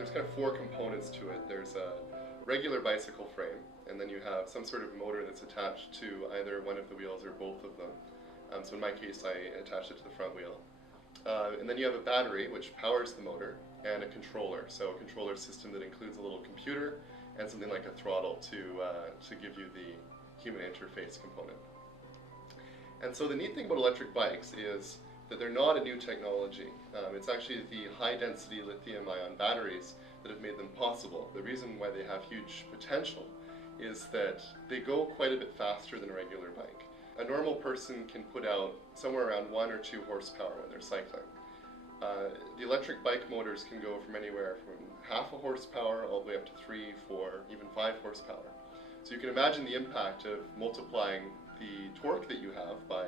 there's kind of four components to it. There's a regular bicycle frame, and then you have some sort of motor that's attached to either one of the wheels or both of them. So in my case, I attached it to the front wheel. And then you have a battery, which powers the motor, and a controller. So a controller system that includes a little computer and something like a throttle to give you the human interface component. And so the neat thing about electric bikes is that they're not a new technology. It's actually the high-density lithium-ion batteries that have made them possible. The reason why they have huge potential is that they go quite a bit faster than a regular bike. A normal person can put out somewhere around 1 or 2 horsepower when they're cycling. The electric bike motors can go from anywhere from half a horsepower all the way up to 3, 4, even 5 horsepower. So you can imagine the impact of multiplying the torque that you have by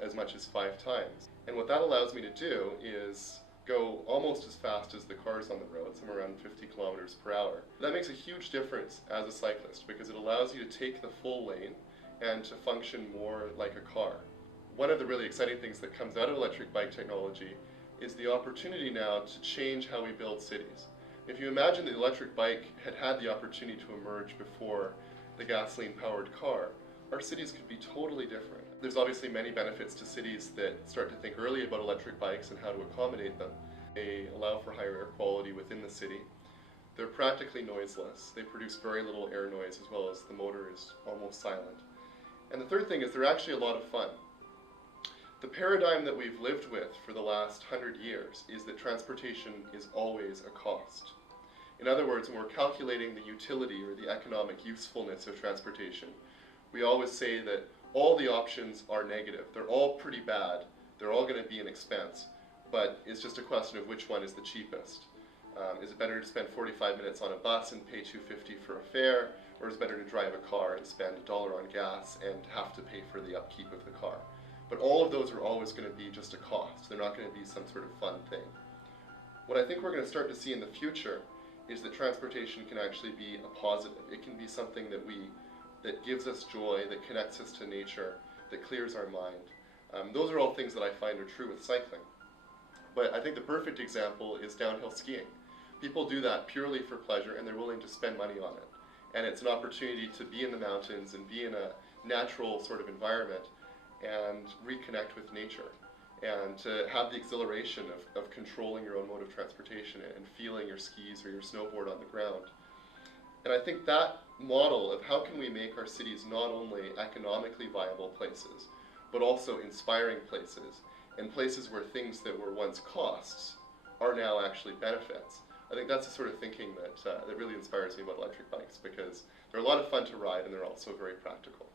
as much as 5 times. And what that allows me to do is go almost as fast as the cars on the road, somewhere around 50 kilometers per hour. That makes a huge difference as a cyclist because it allows you to take the full lane and to function more like a car. One of the really exciting things that comes out of electric bike technology is the opportunity now to change how we build cities. If you imagine the electric bike had had the opportunity to emerge before the gasoline-powered car, our cities could be totally different. There's obviously many benefits to cities that start to think early about electric bikes and how to accommodate them. They allow for higher air quality within the city. They're practically noiseless. They produce very little air noise, as well as the motor is almost silent. And the third thing is they're actually a lot of fun. The paradigm that we've lived with for the last 100 years is that transportation is always a cost. In other words, when we're calculating the utility or the economic usefulness of transportation, we always say that all the options are negative. They're all pretty bad. They're all going to be an expense, but it's just a question of which one is the cheapest. Is it better to spend 45 minutes on a bus and pay $2.50 for a fare, or is it better to drive a car and spend $1 on gas and have to pay for the upkeep of the car? But all of those are always going to be just a cost. They're not going to be some sort of fun thing. What I think we're going to start to see in the future is that transportation can actually be a positive. It can be something that gives us joy, that connects us to nature, that clears our mind. Those are all things that I find are true with cycling. But I think the perfect example is downhill skiing. People do that purely for pleasure, and they're willing to spend money on it. And it's an opportunity to be in the mountains and be in a natural sort of environment and reconnect with nature, and to have the exhilaration of controlling your own mode of transportation and feeling your skis or your snowboard on the ground. And I think that model of how can we make our cities not only economically viable places, but also inspiring places, and places where things that were once costs are now actually benefits. I think that's the sort of thinking that really inspires me about electric bikes, because they're a lot of fun to ride and they're also very practical.